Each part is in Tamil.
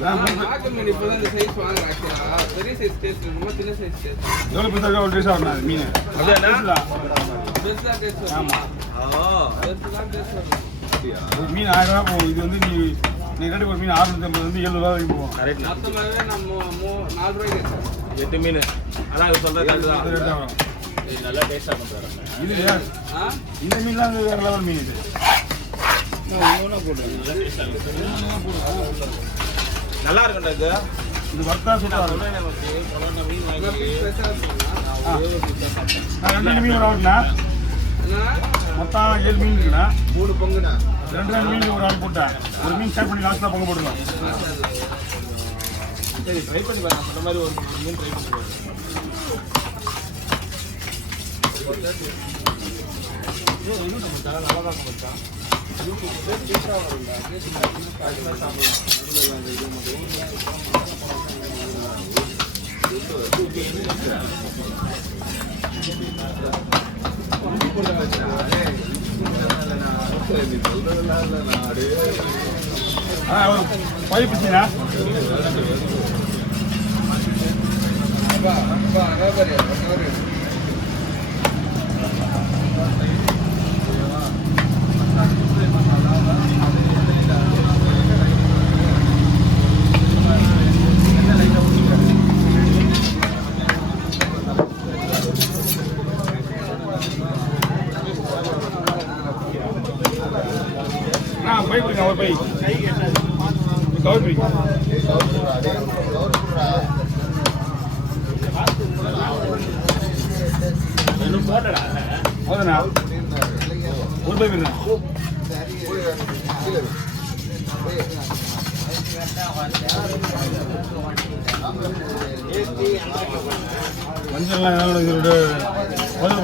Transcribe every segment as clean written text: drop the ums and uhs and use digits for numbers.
மீன் 1000 ரூபா போகும். இது வந்து நீ ரெண்டு ஒரு மீன் 650 வந்து 700 ரூபா வரைக்கும் போகும். நம்ம 4 ரூபாய்க்கு 8 மீன். அதான் சொல்றது கரெக்ட் தான். நல்லா டேஸ்டா பண்றாங்க. இது இந்த மீன்லாம் வேற லெவல் மீன் இது. நல்லா இருக்குண்டா இது. இது வர்த்தா சூப்பரா இருக்கு. நான் 2 மீன் வரவுனா மொத்தம் 7 மீன் இருக்குண்ணா. 3 பொங்குண்ணா. 2 மீன் ஒரு ஆள் போட்டேன். ஒரு மீன் ஸ்டார்ட் பண்ணி லாஸ்ட்ல பொங்க போடணும். சரி ட்ரை பண்ணி பாருங்க. அந்த மாதிரி ஒரு மீன் ட்ரை பண்ணி பாருங்க. நல்லா தான் மச்சான். பைப்பிச்சுனா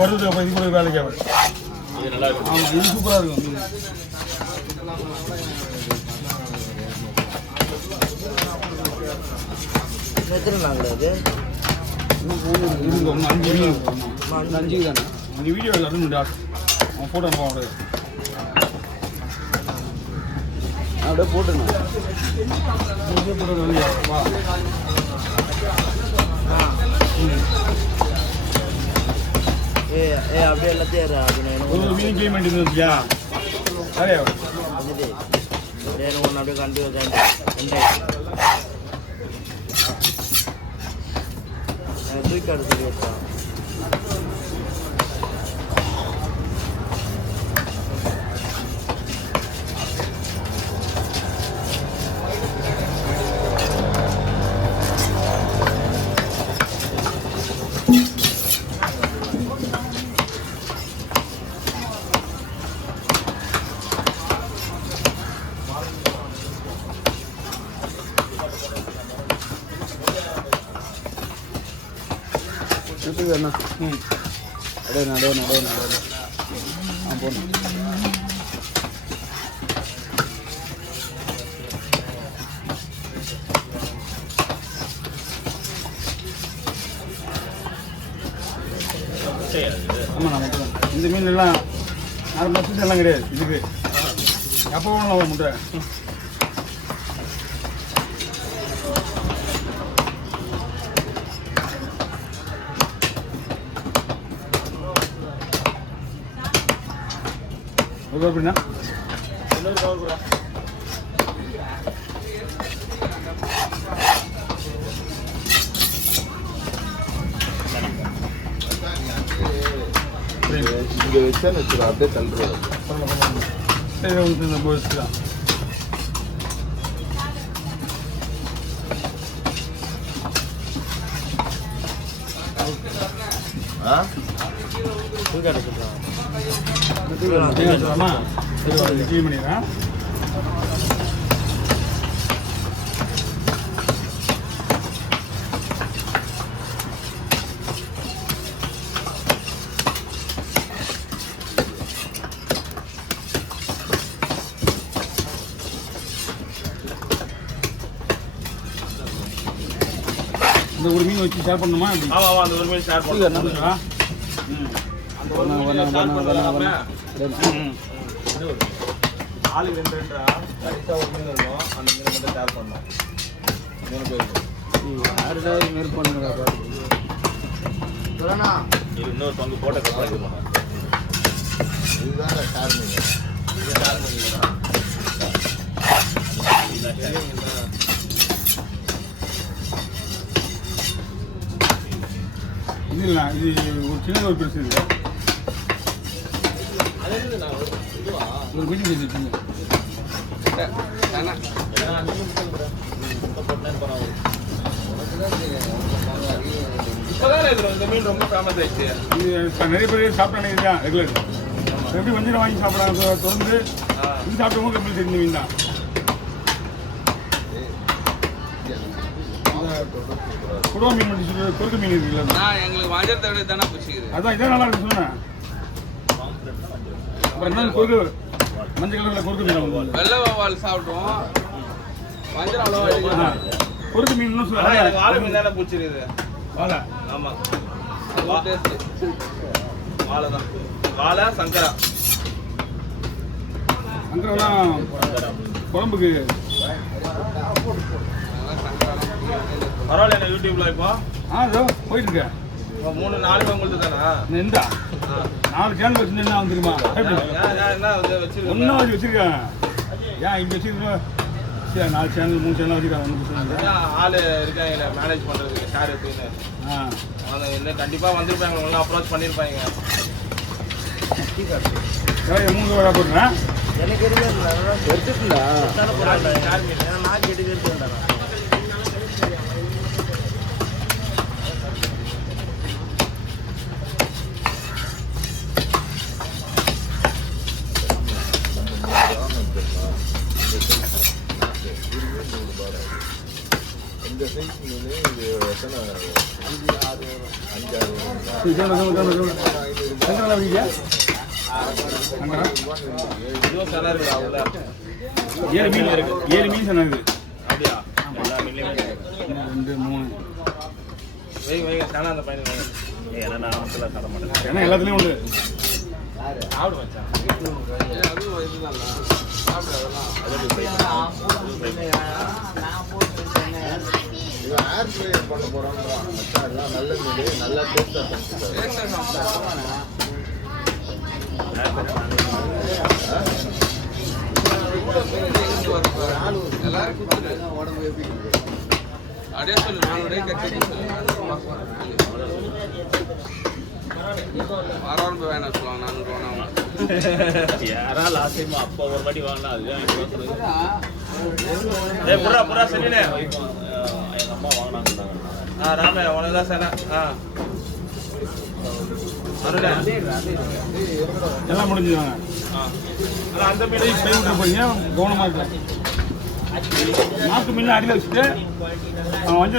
வருது இது கூட வேலைக்கு ஆகும். ஆமாம் இது சூப்பராக இருக்கும். எத்தனை நாங்கள் அது இருங்க 5 மீன் 5 தானே. நீ வீடியோ இல்லைடா அவன் ஃபோட்டோ அனுப்ப அப்படியே போட்டுருங்க. வா அப்படியே எல்லாத்தையும் ஒரு மீன் பேமெண்ட் இருந்துச்சியா சரியா ஒன்று அப்படியே கண்டிப்பாக தூக்காடு சொல்லி வச்சான். நடு போகணும். ஆமாம் நம்ம இந்த மீன் எல்லாம் 6 மாதத்துக்கு எல்லாம் கிடையாது. இதுக்கு எப்போ வேணும் முட்டை எப்படின்னா இங்கே வச்சான்னு வச்சுக்கோ அப்படியே தள்ளுறது. போச்சுதான் கிளீன் பண்ணிடுறேன். இந்த ஒரு மீன் வச்சு ஷேர் பண்ணுமா? ஆமாம் அந்த ஒரு மீன் ஷேர் பண்ணுறேன். ஆளுக்கு 2 கடைசியாக ஒரு மீன் இருக்கும். அந்த மீன் மட்டும் ஷேர் பண்ணோம். கரெக்டாக மாரி பண்ணுறா பாரு. சொல்லண்ணா இது இன்னொரு பங்கு போட்ட கப்பல் இது பண்ணோம். இதுதான் காரணம். இது கால் பண்ணிங்களா? இது இல்லை, இது ஒரு சின்ன ஒரு பெருசு இது. ஒரு மீட்டிங் பேசி சின்ன. இப்போதான் இந்த மீன் ரொம்ப ஃபேமஸ் ஆயிடுச்சு. இது நிறைய பேர் சாப்பிட்டானே இதுதான் ரெகுலர். எப்படி வஞ்சிரம் வாங்கி சாப்பிட்றாங்க தொடர்ந்து இது சாப்பிட்டவங்க எப்படி தெரிஞ்ச மீன் தான். குடுவா மீன் மட்டும் சொல்லி கொறுக்கு மீன் இருக்குல்ல, எங்களுக்கு வஞ்சரத்தை விட தானே பிடிச்சிக்குது. அதான் இதான் நல்லா இருக்கு சொன்னேன். அப்புறம் என்ன கொறுக்கு மஞ்சள் கலரில் கொறுக்கு மீன் வந்து வெள்ளை வவ்வால் சாப்பிடுவோம், வஞ்சரம் அவ்வளோவா எடுக்கலாம். கொறுக்கு மீன் இன்னும் ஆனா எனக்கு சொல்லுவாங்க. வாழை மீன் தானே பிடிச்சிருக்குது. வாழை ஆமா, டேஸ்ட் வாழை தான். வாழை சங்கரா. அங்கெல்லாம் குழம்புக்கு பரவாயில்ல என்ன யூடியூப்ல இப்போ இதோ போயிட்டு இருக்கேன். இப்போ 3-4 உங்களுக்கு தானா? இந்தா 4 சேனல் வச்சு என்ன தெரியுமா? என்ன வச்சிருக்கேன் ஒன்றும் வச்சு வச்சிருக்கேன். ஏன் இங்கே வச்சிருக்கோம்? சரி 4 சேனல் 3 சேனல் வச்சுருக்காங்க. ஒன்றும் பிரச்சனை இல்லை. ஆள் இருக்காங்க மேனேஜ் பண்ணுறதுக்கு ஷேர் எடுத்துன்னு. அவங்க இன்னும் கண்டிப்பாக வந்திருப்பாங்க, நல்லா அப்ரோச் பண்ணியிருப்பாங்க. 3 ரூபா போட்டுறேன். எனக்கு இருக்குல்ல எடுத்துட்டுங்களா? நான் கேட்டு எடுத்துட்டேன். இந்த சைஸ் மீன் இது எத்தனை? 5-6 வரும். 5-6 வரும். சரி, எத்தனை வைங்க? இதுவும் சில இருக்கு அவ்வளோ. 7 மீன் இருக்கு. 7 மீன் சொன்னது. அப்படியா? எல்லா மீன்லையுமே 2 3 வைங்க சேனா அந்த பையன் வைங்க. ஏன்னா நான் மட்டும் சாப்பிட மாட்டேன். ஏன்னா எல்லாத்துலேயும் உண்டு. சாப்பிடு வச்சேன். அதுவும் இதுதான் சாப்பிடு அதெல்லாம். இவன் ஏர் ஃப்ரை பண்ண போறான்றான். அதெல்லாம் நல்ல மீன், நல்லா டேஸ்டா செஞ்சுட்டாரு. எல்லாரும் அப்படியே சொல்லு, 4 கட்டி வாரம் வேணாம் சொல்லுவாங்க. 400 வேணாம். யாரா லாஸ்ட் டைம் அப்பா ஒரு வாட்டி வாங்கினா அதுதான் புறா புறா சரிண்ணே. எங்க அம்மா வாங்கினாங்க. ராமே உனக்கு தான் சேனா. எல்லாம் முடிஞ்சுவாங்க. ஆனால் அந்த மீன் கை விட்டு போறீங்க, கவனமாக இருக்கு. நாட்டு மீன் அடியில் வச்சுட்டு வஞ்ச